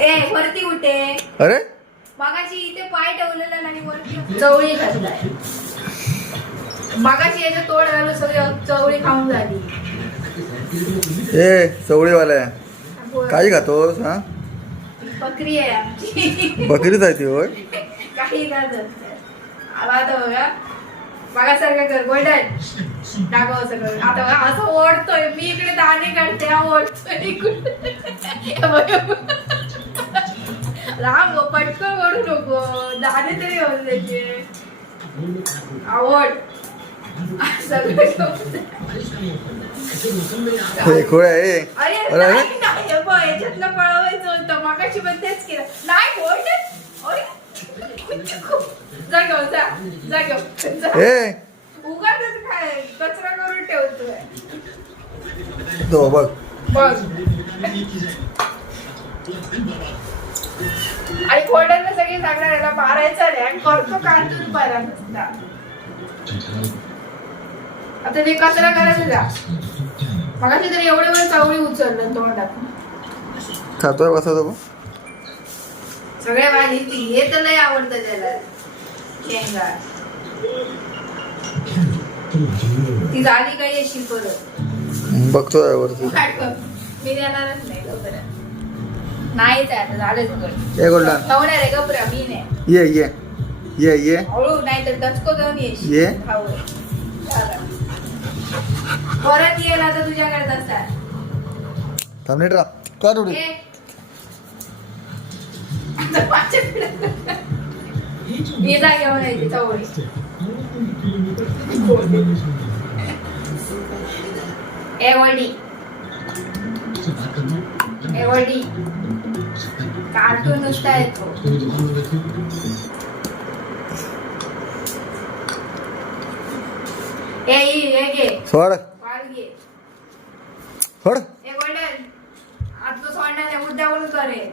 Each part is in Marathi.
ए वरती कुठे अरे? मगाशी इथे पाय ठेवलेला आणि वरती चवळी घातलाय मगाशी याच्या तोड घालून सगळी चवळी खाऊन झाली. ए चवळीवाला. आहे काही खातोस हा? बकरी आहे आमची. बकरीच आहे ती होय? काही आला तर बघा. बघा सारखं कर गोल्डन दाखव सगळं. आता असं ओढतोय. मी इकडे दाणे काढते हा ओढतोय. राम पटकन ओढू नको. दाणे तरी होऊन त्याचे आवड. याच्यातलं पळवायचं होतं. मगाशी पण तेच केलं. नाही अरे जा घेऊ जा. घेऊ उगाच काय कचरा करून ठेवतोय. बघ. बघ. आणि गोल्डनला सगळी सांगणार याला मारायचं नाही करतो कार्टून बरा नसता. आता ते कचरा करायचं जा. मगाशी तरी एवढे वेळ चावळी उचललं तोंडात. खातोय कसा तो सगळ्या भाजी ती हे तर लय आवडतं त्याला. शेंगा. ती झाली काय येशील परत? बघतोय वरती? मी देणारच नाही गप्रा नाही आता झालं सगळं. A golden. ठेवणार आहे गप्रा मी नाही. ये ये. ये ये. हळू घेऊन येशील ये. खाऊ. परत येईल आता तुझ्याकडे थांब नीट राहा. ये. मी जा घेऊन यायची चवळी ए वडी ए वडी कार्टून नुसता येतो हे सोड. सोड. आहे मुद्द्यावरून करे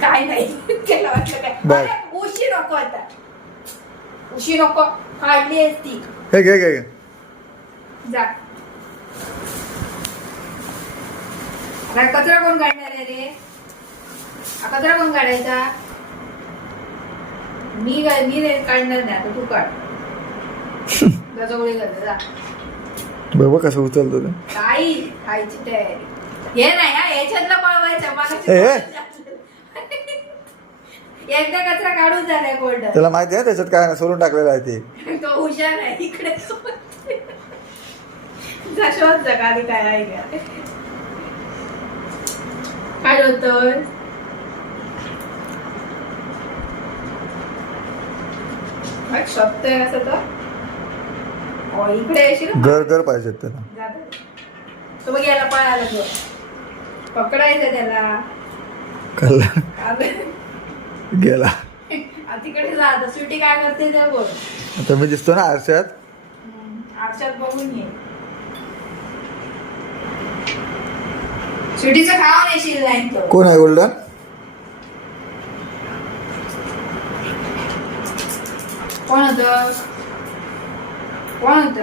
काय नाही. त्याला वाटलं काय? उशी नको आता. उशी नको. काढली आहेस ती. हे घे घे घे. जा. आता कचरा कोण काढणार आहे रे? हा कचरा कोण काढायचा? मी मी काढणार नाही आता तू काढ. गजवळी करते जा. बघ कसं उचलतो ते? काही खायची तयारी. हे नाही हा याच्यातला पळवायचा ए. एकदा कचरा काढून झालाय गोल्ड त्याला माहिती आहे त्याच्यात काय सोडून टाकलेलं आहे ते. तो हुशार आहे इकडे जा शोध जा खाली काय का? काय होतोय काय शोधतोय असं तर? इकडे येशील? घर घर पाहिजेत त्याला. तो बघ याला तो. पकडायचं त्याला. गेला. तिकडे जा आता. सुटी काय करते ते बोल आता मी दिसतो ना आरशात. हम्म, आरशात बघून ये. सुटीचं खावा नाही तो कोण आहे गोल्डन? कोण होत? कोण होत?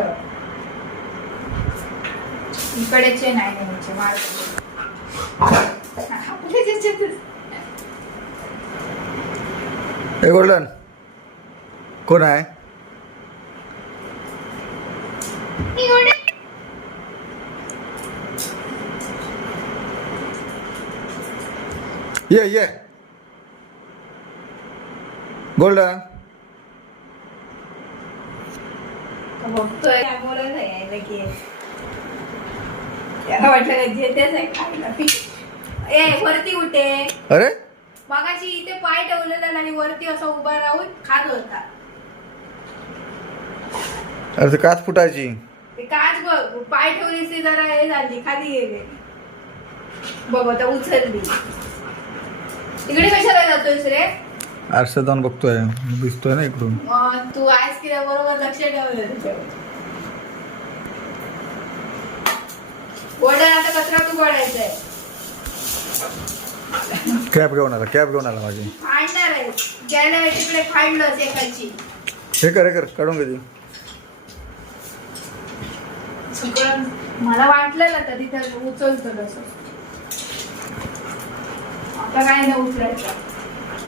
इकडेचे नाही न्यायचे मार. आपल्याच याच्यातच. हे गोल्डन. कोण आहे ये ये गोल्डन बघतोय काय बोलत आहे यायला की त्याला वाटलं का जेतेच आहे खायला ए वरती कुठे अरे मगाशी इथे पाय ठेवलेला आणि वरती असा उभा राहून खात होता अरे ते काच फुटायची ते काच बघ पाय ठेवलीस ती जरा हे झाली खाली गेले बघ आता उचलली इकडे कशाला जातोयस रे? आरशात जाऊन बघतोय. दिसतोय ना इकडून. तू आहेस की नाही बरोबर लक्ष ठेवलं गोल्डन आता कचरा तू गोळायचा आहे. कॅब घेऊन आला कॅब घेऊन आला माझी. फाडणार आहे. गेल्या वेळी तिकडे फाडलंस एकाची हे कर हे कर काढून घे ती. सगळं मला वाटलेलं तर उचलतो तसं. आता काय नाही उचलायचं